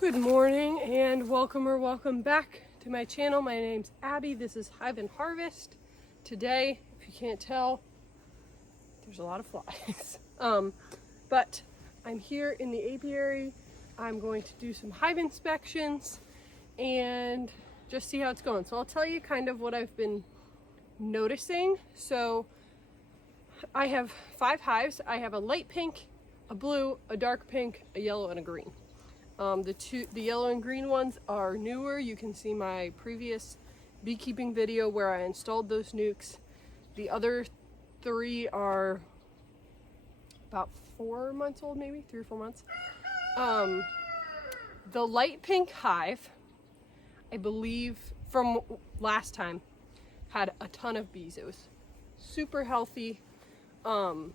Good morning and welcome back to my channel. My name's Abby. This is Hive and Harvest. Today, if you can't tell, there's a lot of flies. But I'm here in the apiary. I'm going to do some hive inspections and just see how it's going. So I'll tell you kind of what I've been noticing. So I have 5 hives. I have a light pink, a blue, a dark pink, a yellow, and a green. The yellow and green ones are newer. You can see my previous beekeeping video where I installed those nukes. The other 3 are about 4 months old, maybe 3 or 4 months. The light pink hive, I believe from last time, had a ton of bees. It was super healthy. And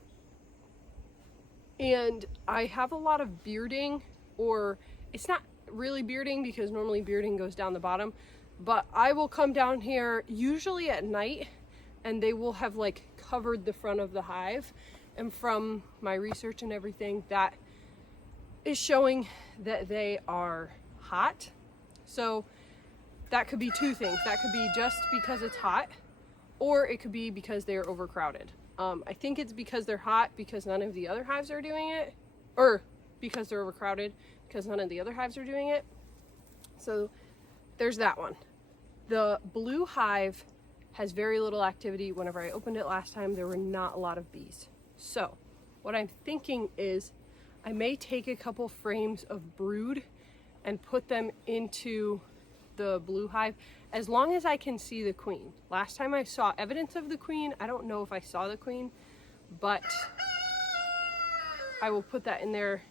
I have a lot of bearding, or it's not really bearding because normally bearding goes down the bottom, but I will come down here usually at night and they will have like covered the front of the hive. And from my research and everything, that is showing that they are hot. So that could be 2 things. That could be just because it's hot, or it could be because they're overcrowded. I think it's because they're hot because none of the other hives are doing it, or because they're overcrowded because none of the other hives are doing it. So there's that one. The blue hive has very little activity. Whenever I opened it last time, there were not a lot of bees. So what I'm thinking is I may take a couple frames of brood and put them into the blue hive as long as I can see the queen. Last time I saw evidence of the queen. I don't know if I saw the queen, but I will put that in there.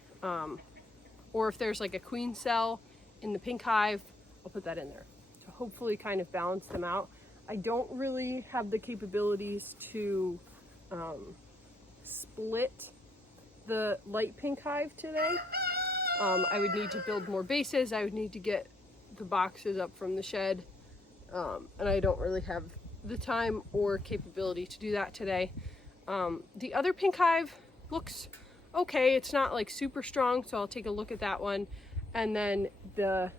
Or if there's like a queen cell in the pink hive, I'll put that in there to hopefully kind of balance them out. I don't really have the capabilities to split the light pink hive today. I would need to build more bases. I would need to get the boxes up from the shed, and I don't really have the time or capability to do that today. The other pink hive looks okay. It's not like super strong, so I'll take a look at that one. And then the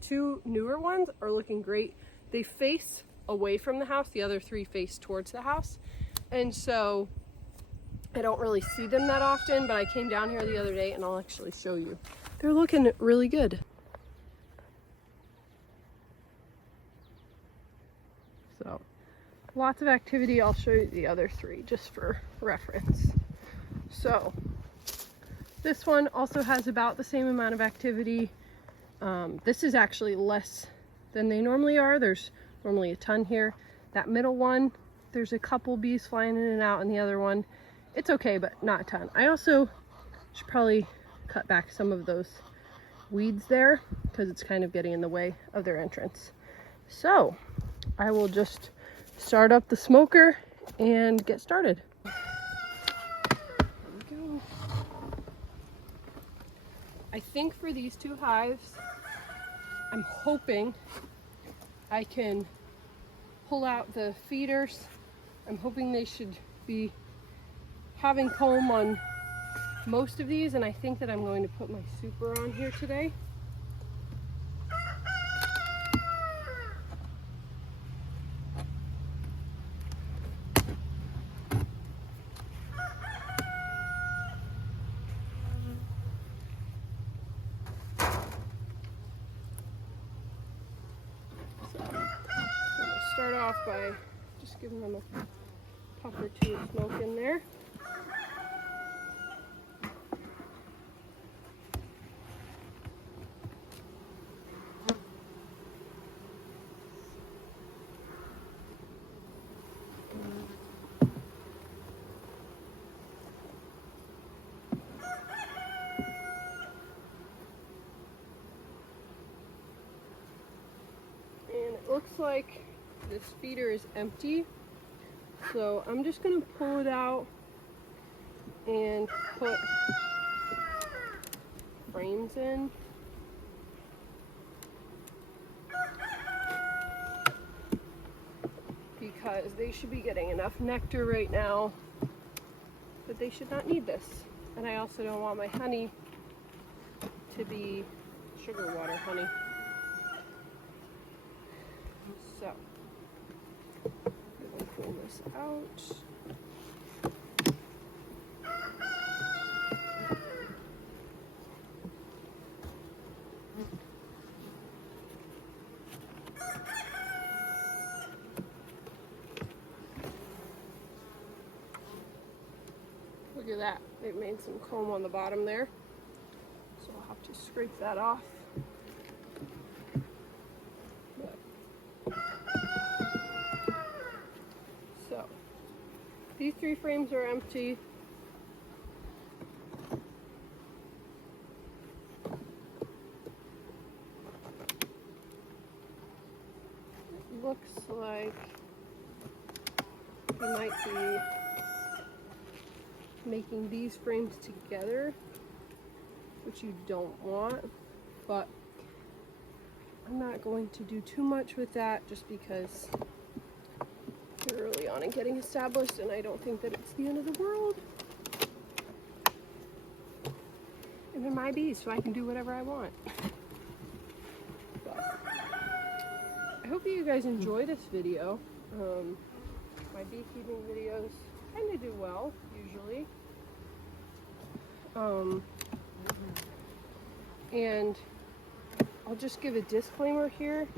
2 newer ones are looking great. They face away from the house. The other 3 face towards the house, and so I don't really see them that often, but I came down here the other day and I'll actually show you. They're looking really good. So lots of activity. I'll show you the other 3 just for reference. So this one also has about the same amount of activity. This is actually less than they normally are. There's normally a ton here. That middle one, there's a couple bees flying in and out, and the other one, it's okay, but not a ton. I also should probably cut back some of those weeds there because it's kind of getting in the way of their entrance. So I will just start up the smoker and get started. I think for these 2 hives, I'm hoping I can pull out the feeders. I'm hoping they should be having comb on most of these, and I think that I'm going to put my super on here today. Start off by just giving them a puff or 2 of smoke in there. And it looks like this feeder is empty, so I'm just going to pull it out and put frames in. Because they should be getting enough nectar right now, but they should not need this. And I also don't want my honey to be sugar water, honey. So, I'm gonna pull this out. Look at that, it made some comb on the bottom there. So I'll have to scrape that off. So, these 3 frames are empty. It looks like you might be making these frames together, which you don't want, but I'm not going to do too much with that just because we're early on in getting established and I don't think that it's the end of the world. And they're my bees, so I can do whatever I want. But I hope you guys enjoy this video. My beekeeping videos kind of do well, usually. And I'll just give a disclaimer here.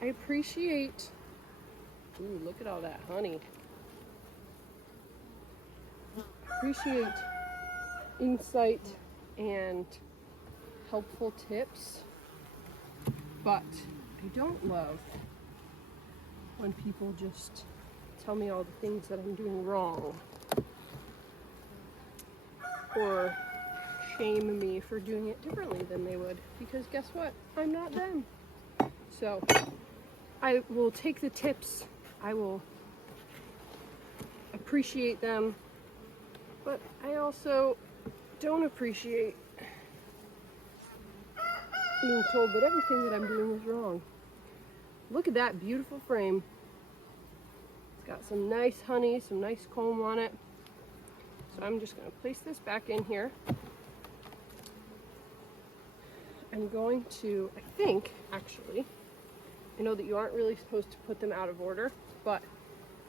I appreciate, ooh, look at all that honey. Appreciate insight and helpful tips, but I don't love when people just tell me all the things that I'm doing wrong or shame me for doing it differently than they would, because guess what? I'm not them. So I will take the tips, I will appreciate them, but I also don't appreciate being told that everything that I'm doing is wrong. Look at that beautiful frame. It's got some nice honey, some nice comb on it. So I'm just going to place this back in here. I'm going to, I think, actually, I know that you aren't really supposed to put them out of order, but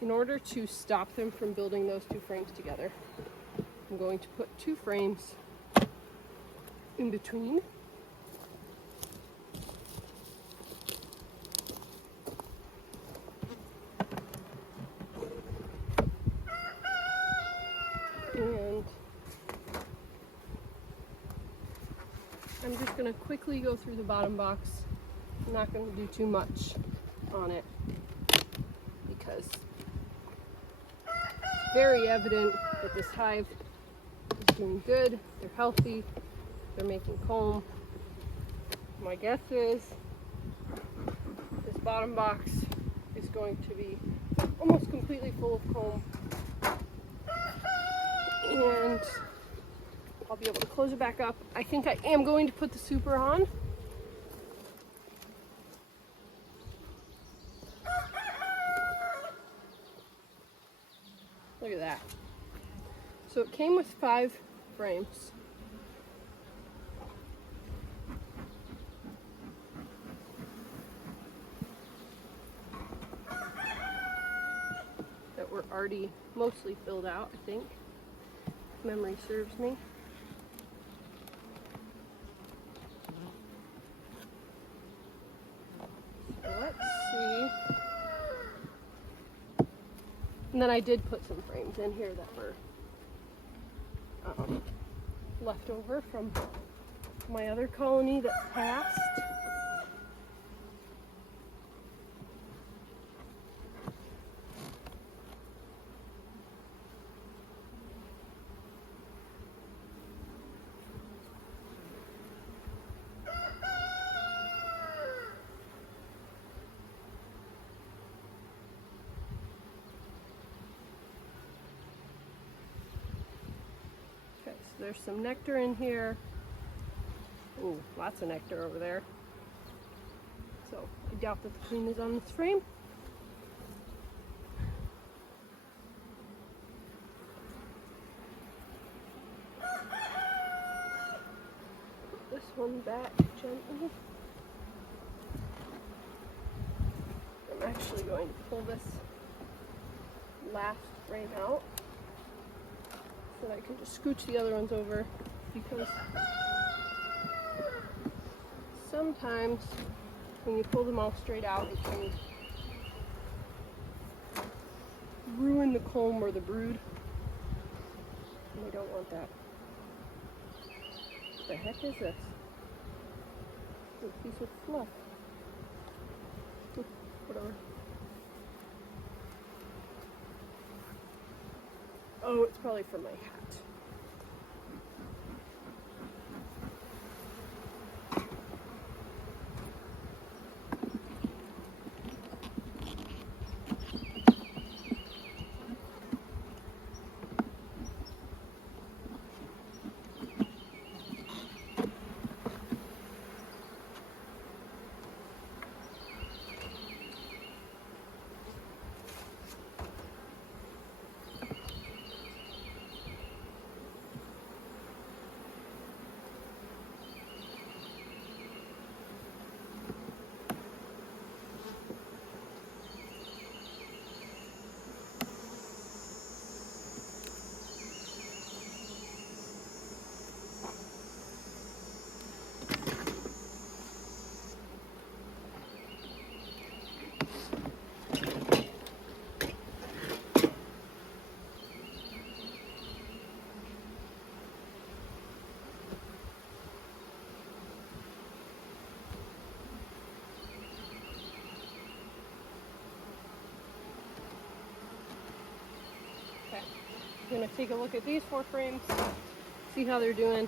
in order to stop them from building those 2 frames together, I'm going to put 2 frames in between. And I'm just going to quickly go through the bottom box. I'm not going to do too much on it because it's very evident that this hive is doing good. They're healthy. They're making comb. My guess is this bottom box is going to be almost completely full of comb. And I'll be able to close it back up. I think I am going to put the super on. Look at that. So it came with 5 frames. That were already mostly filled out, I think. If memory serves me. So let's see. And then I did put some frames in here that were left over from my other colony that passed. There's some nectar in here. Ooh, lots of nectar over there. So I doubt that the queen is on this frame. Put this one back gently. I'm actually going to pull this last frame out so that I can just scooch the other ones over, because sometimes when you pull them all straight out, it can ruin the comb or the brood, and we don't want that. What the heck is this? A piece of fluff. Whatever. Oh, it's probably from my hat. I'm going to take a look at these 4 frames, see how they're doing, and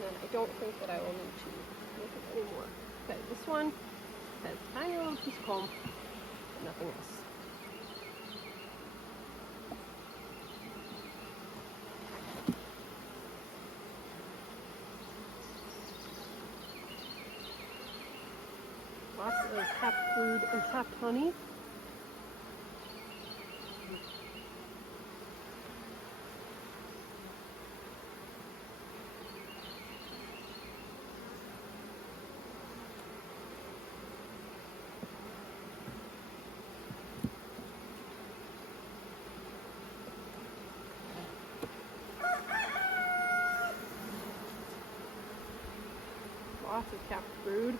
then I don't think that I will need to look at any more. Okay, this one has a tiny little piece of comb, but nothing else. Lots of half brood and half honey. Lots of capped brood.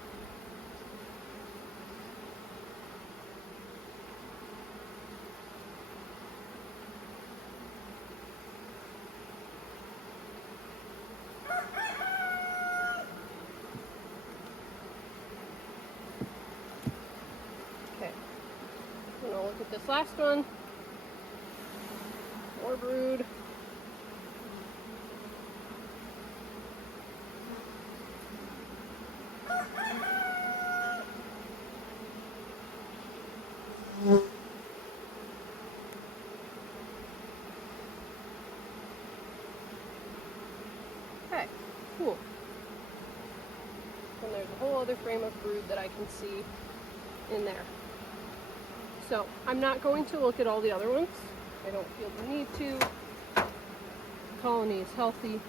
Okay, I'm gonna look at this last one. More brood. Okay, cool. And there's a whole other frame of brood that I can see in there. So I'm not going to look at all the other ones. I don't feel the need to. The colony is healthy.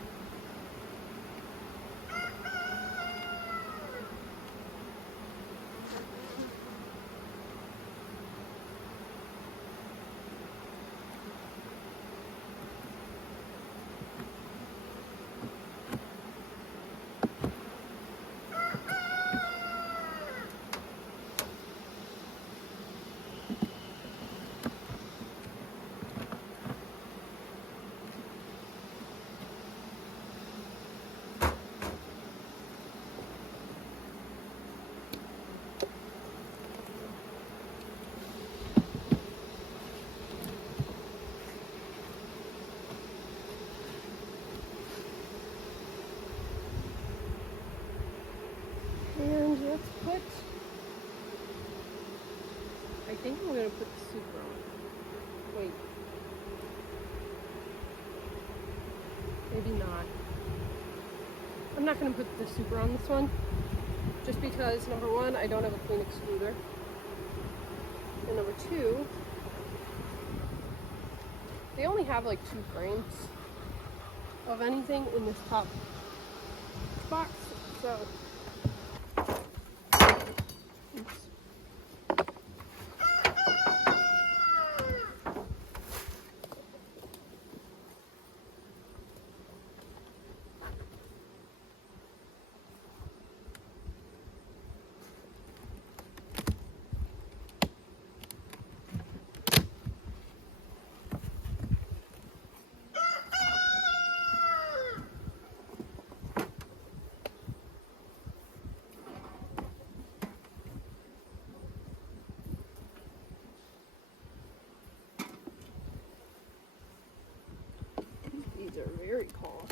And let's put, I think I'm going to put the super on. Wait. Maybe not. I'm not going to put the super on this one, just because, number one, I don't have a clean excluder. And number two, they only have like 2 frames. of anything in this top box. So, oops. These are very calm.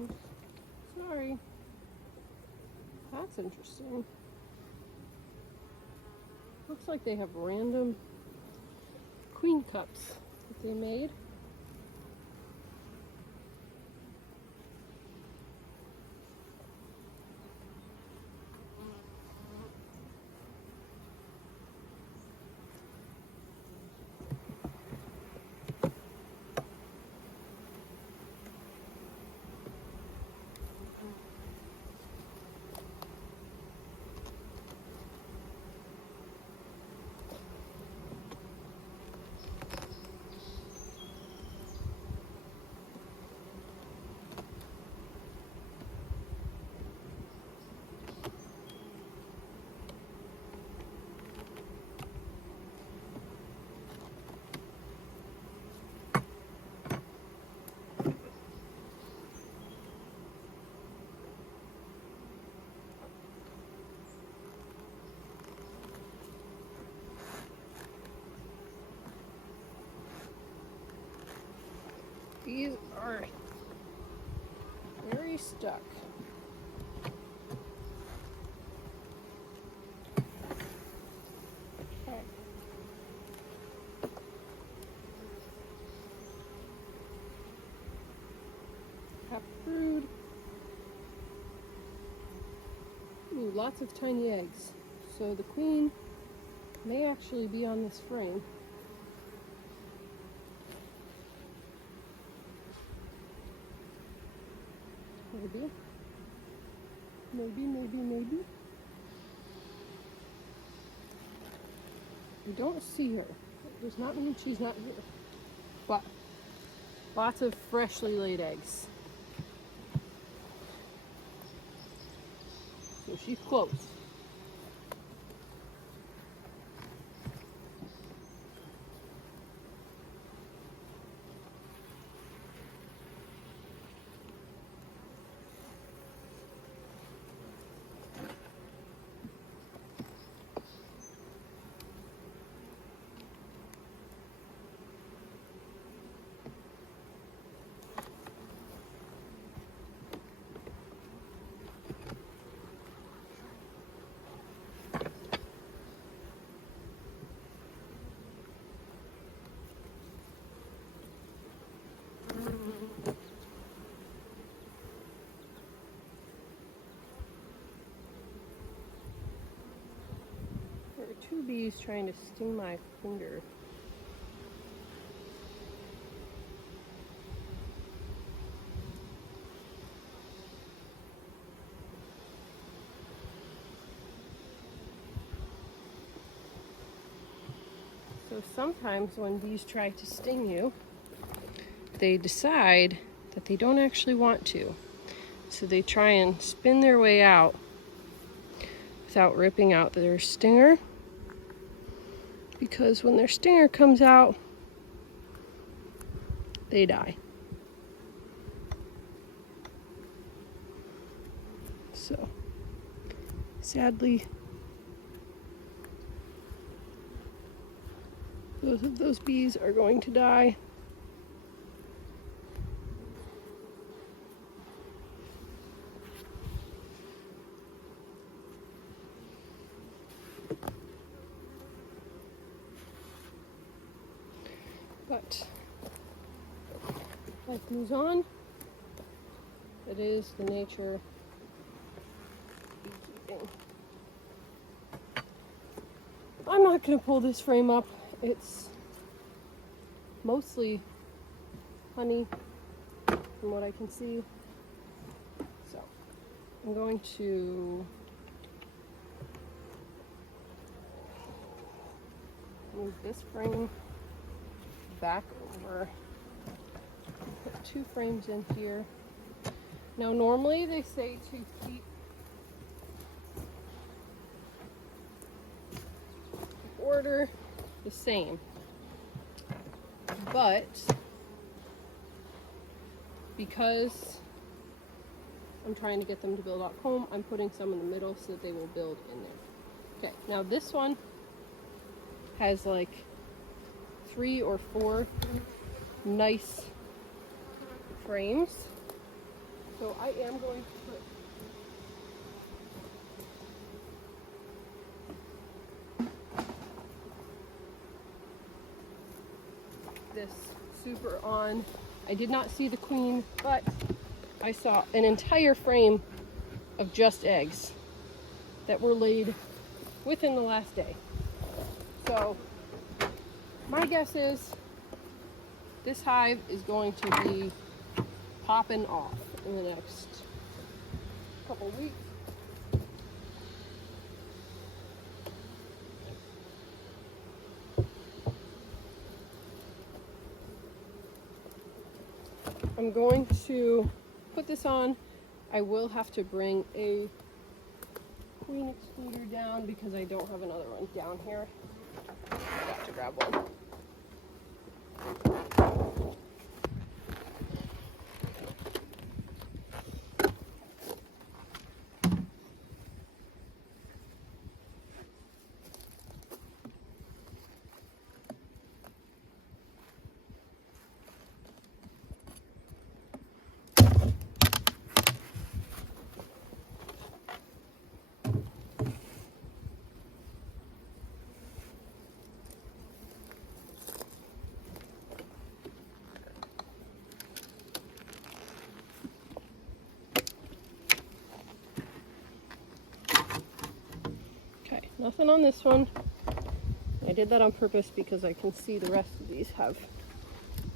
Oops. Sorry. That's interesting. Looks like they have random queen cups that they made. These are very stuck. Okay. Have brood. Ooh, lots of tiny eggs. So the queen may actually be on this frame. Maybe. Maybe. We don't see her. It does not mean she's not here. But lots of freshly laid eggs. So she's close. There are two bees trying to sting my finger. So sometimes when bees try to sting you, they decide that they don't actually want to. So they try and spin their way out without ripping out their stinger. Because when their stinger comes out, they die. So, sadly, both of those bees are going to die. But life moves on. It is the nature of beekeeping. I'm not going to pull this frame up. It's mostly honey from what I can see. So I'm going to move this frame back over. Put 2 frames in here. Now normally they say to keep the order the same, but because I'm trying to get them to build out comb, I'm putting some in the middle so that they will build in there. Okay, now this one has like 3 or 4 nice frames. So I am going to put this super on. I did not see the queen, but I saw an entire frame of just eggs that were laid within the last day. So my guess is this hive is going to be popping off in the next couple weeks. I'm going to put this on. I will have to bring a queen excluder down because I don't have another one down here. I got to grab one. Nothing on this one. I did that on purpose because I can see the rest of these have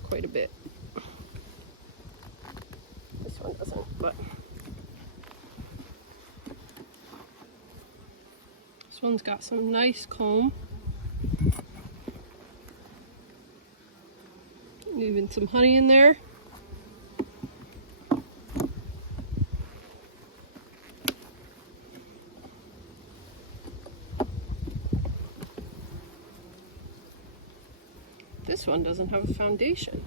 quite a bit. This one doesn't, but this one's got some nice comb. Even some honey in there. This one doesn't have a foundation.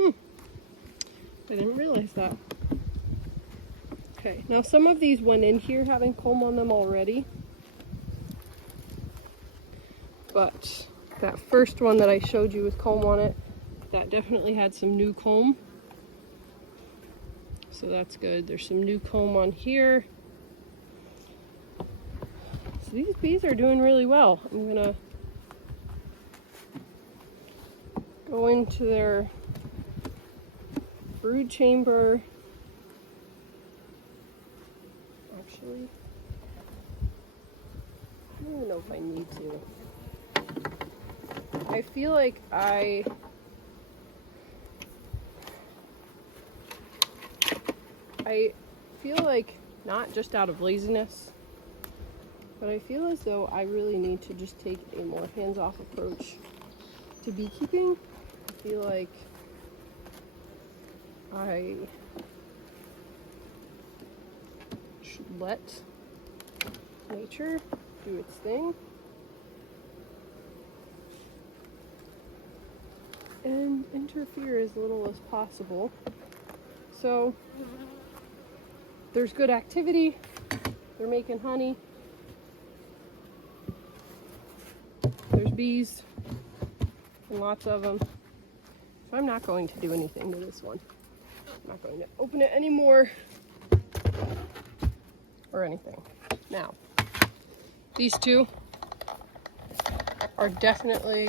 I didn't realize that. Okay, now some of these went in here having comb on them already. But that first one that I showed you with comb on it, that definitely had some new comb. So that's good. There's some new comb on here. So these bees are doing really well. I'm gonna go into their brood chamber. Actually, I don't even know if I need to. I feel like I feel like, not just out of laziness, but But I feel as though I really need to just take a more hands-off approach to beekeeping. I feel like I should let nature do its thing and interfere as little as possible. So there's good activity, they're making honey, there's bees and lots of them. So I'm not going to do anything to this one. I'm not going to open it anymore or anything. Now, these two are definitely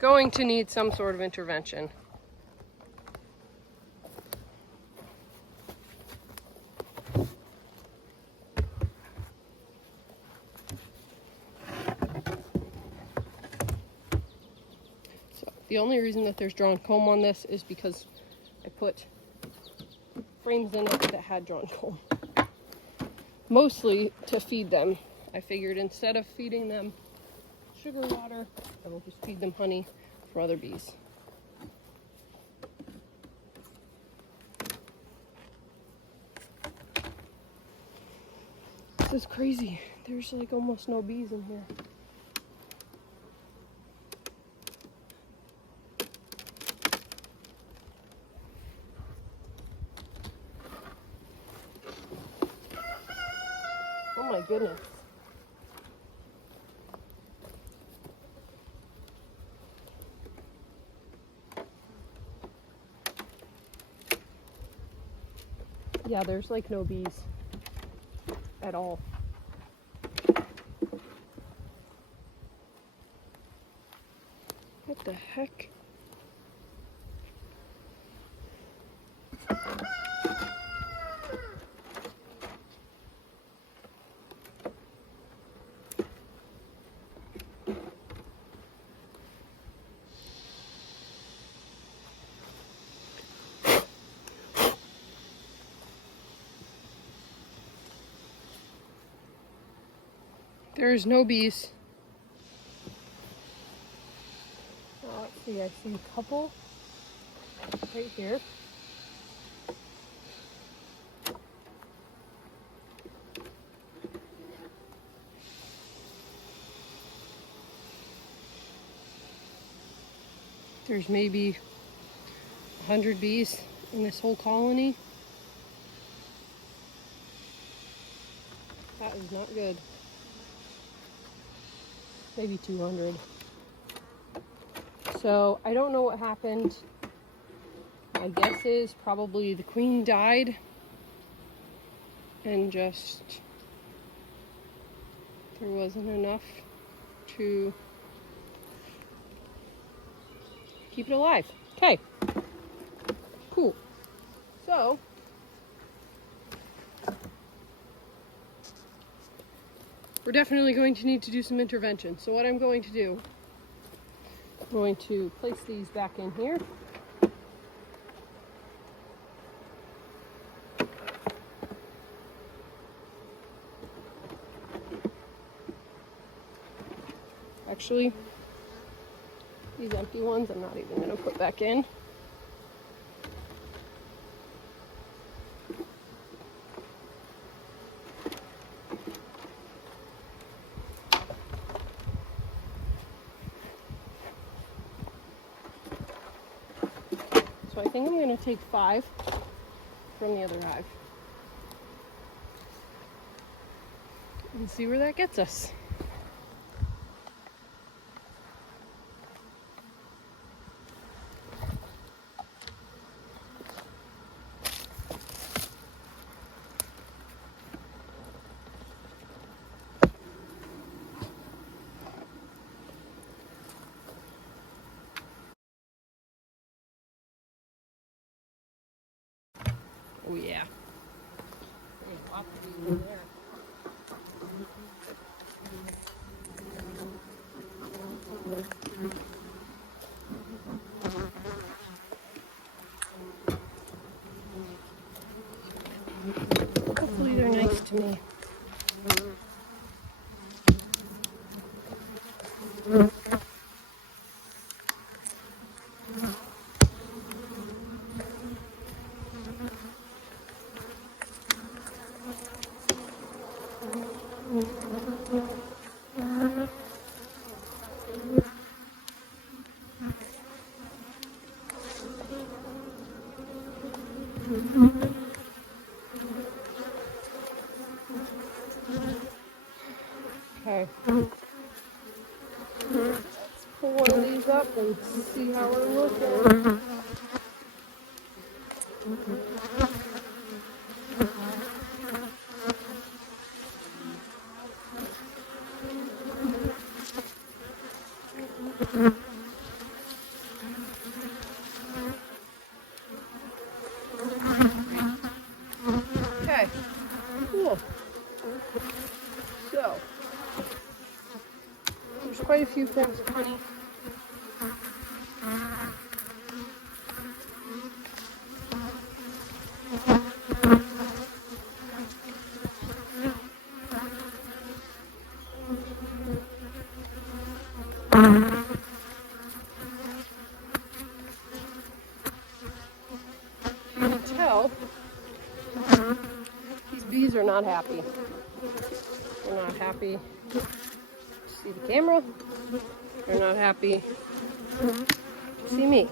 going to need some sort of intervention. The only reason that there's drawn comb on this is because I put frames in it that had drawn comb. Mostly to feed them. I figured instead of feeding them sugar water, I will just feed them honey from other bees. This is crazy. There's like almost no bees in here. Oh my goodness. Yeah, there's like no bees at all. What the heck? There's no bees. Let's see, I see a couple right here. There's maybe 100 bees in this whole colony. That is not good. Maybe 200. So I don't know what happened. My guess is probably the queen died and just there wasn't enough to keep it alive. Okay, cool. So we're definitely going to need to do some intervention. So what I'm going to do, I'm going to place these back in here. Actually, these empty ones I'm not even going to put back in. So I think I'm going to take 5 from the other hive and see where that gets us. Oh yeah. There's lots of bees in there. Hopefully they're nice to me. and see how we're looking. Okay, cool. So, there's quite a few forms of honey. You can tell these bees are not happy. They're not happy to see the camera. They're not happy to see me.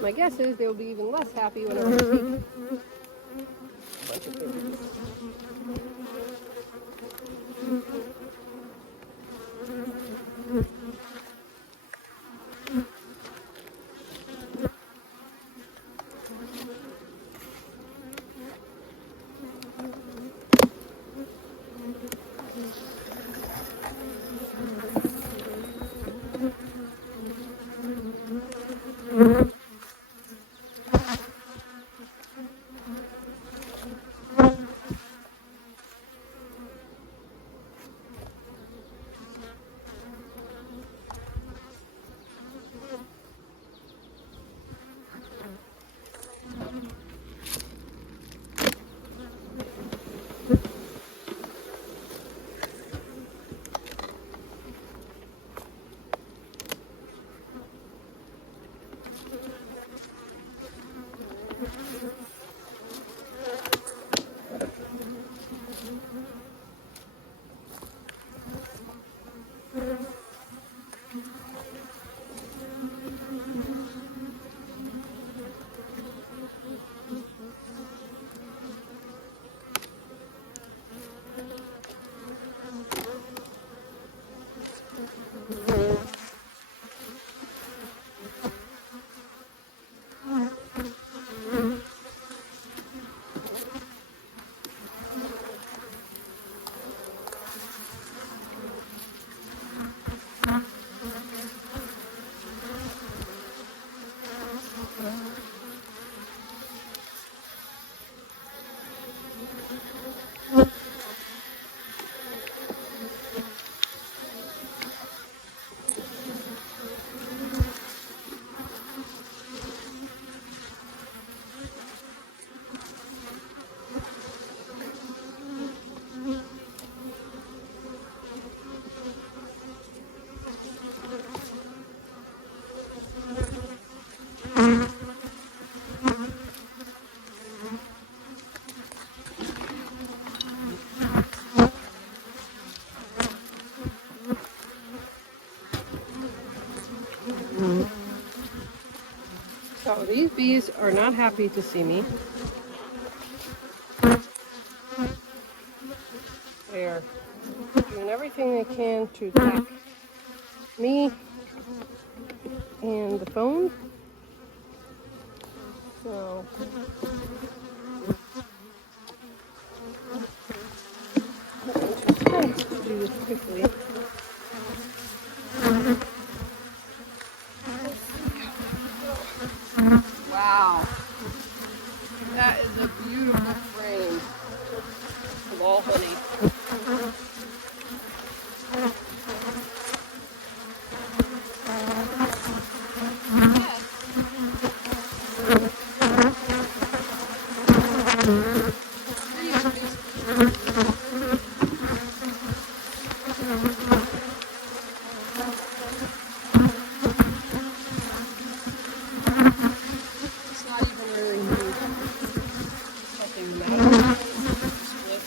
My guess is they'll be even less happy when I take a bunch of babies. So these bees are not happy to see me. They're doing everything they can to attack me and the phone. So I'm just going to do this quickly. Wow, that is a beautiful frame of all honey. It's not even really helping them out. Split.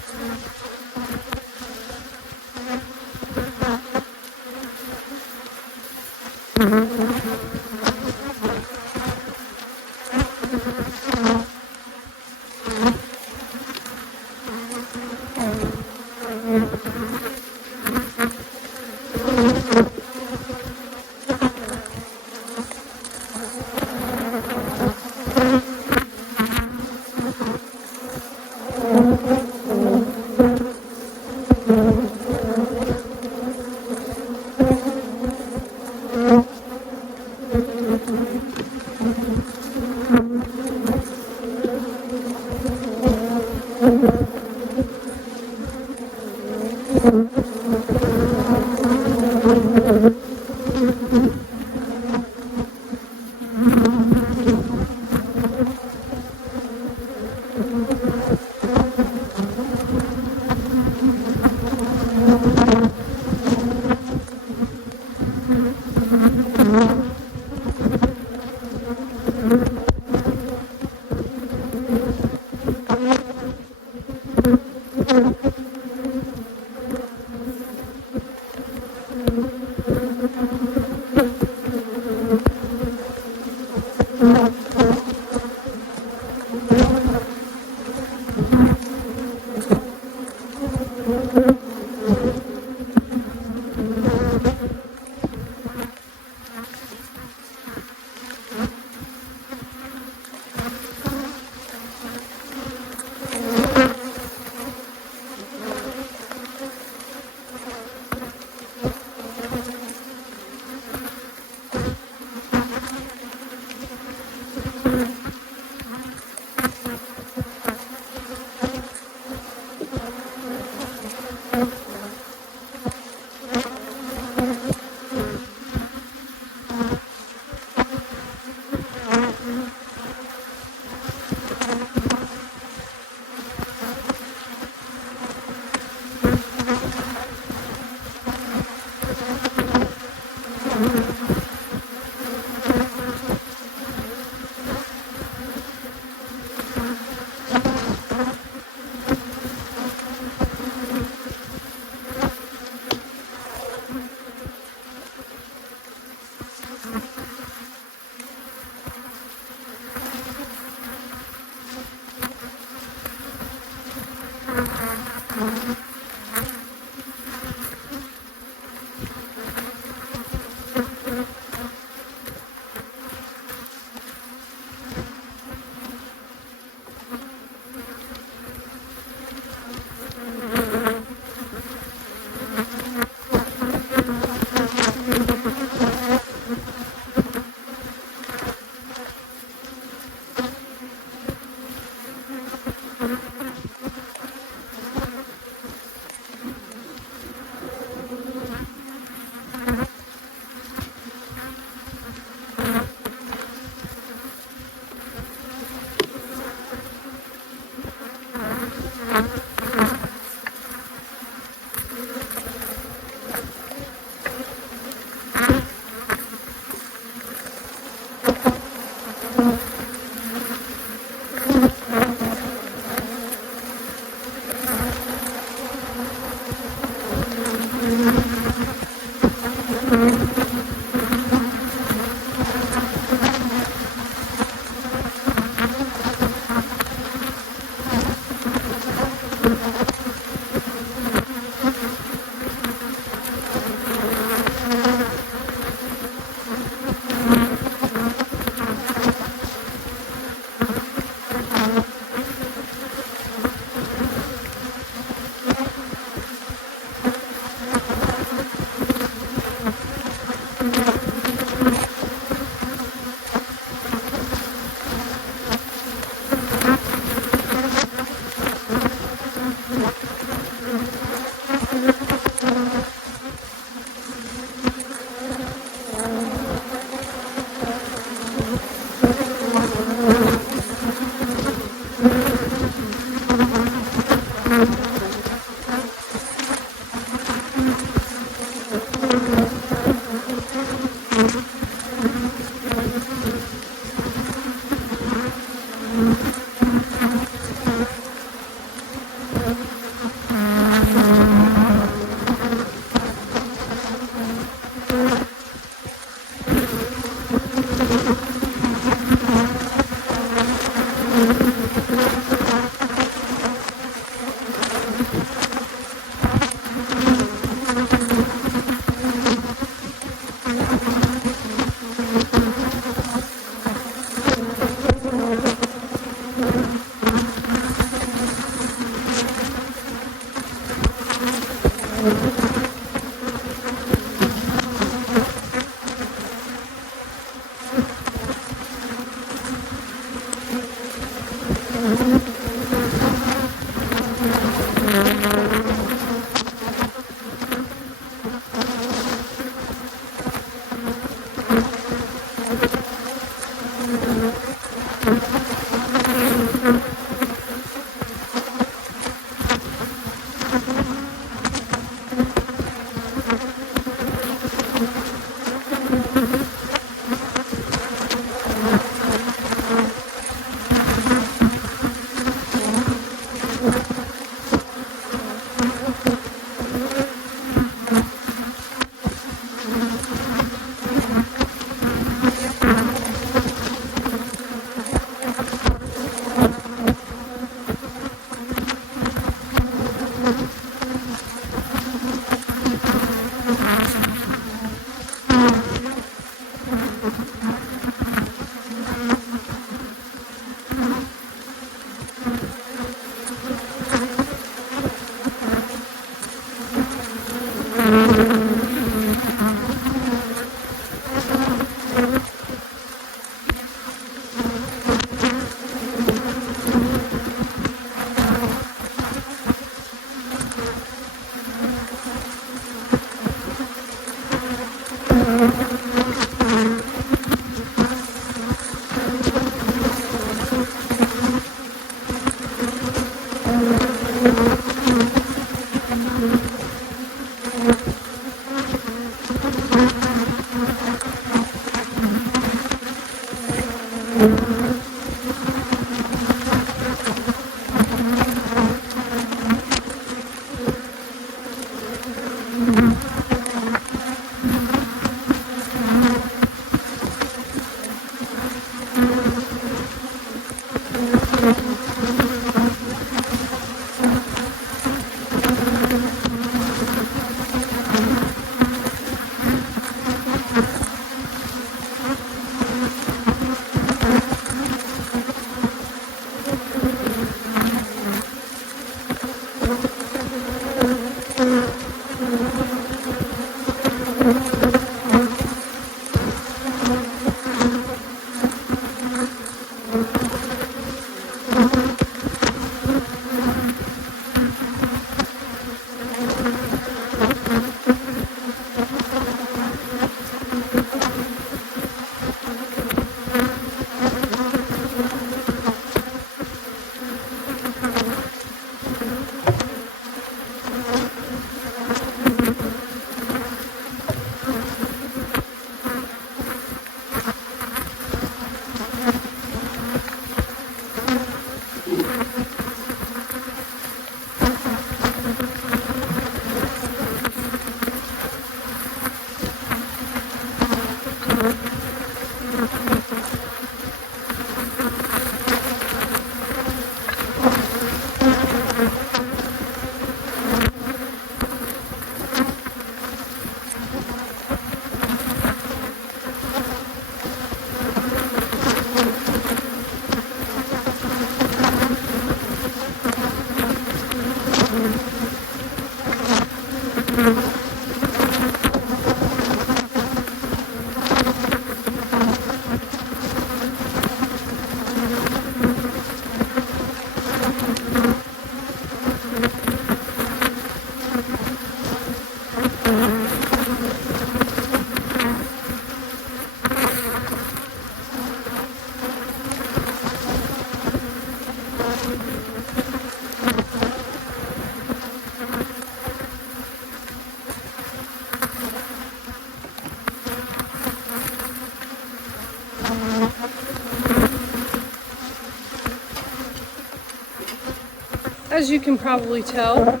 As you can probably tell,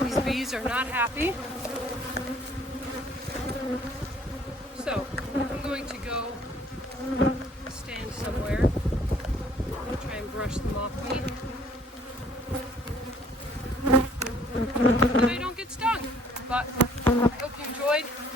these bees are not happy. So I'm going to go stand somewhere and try and brush them off me so that I don't get stung. But I hope you enjoyed.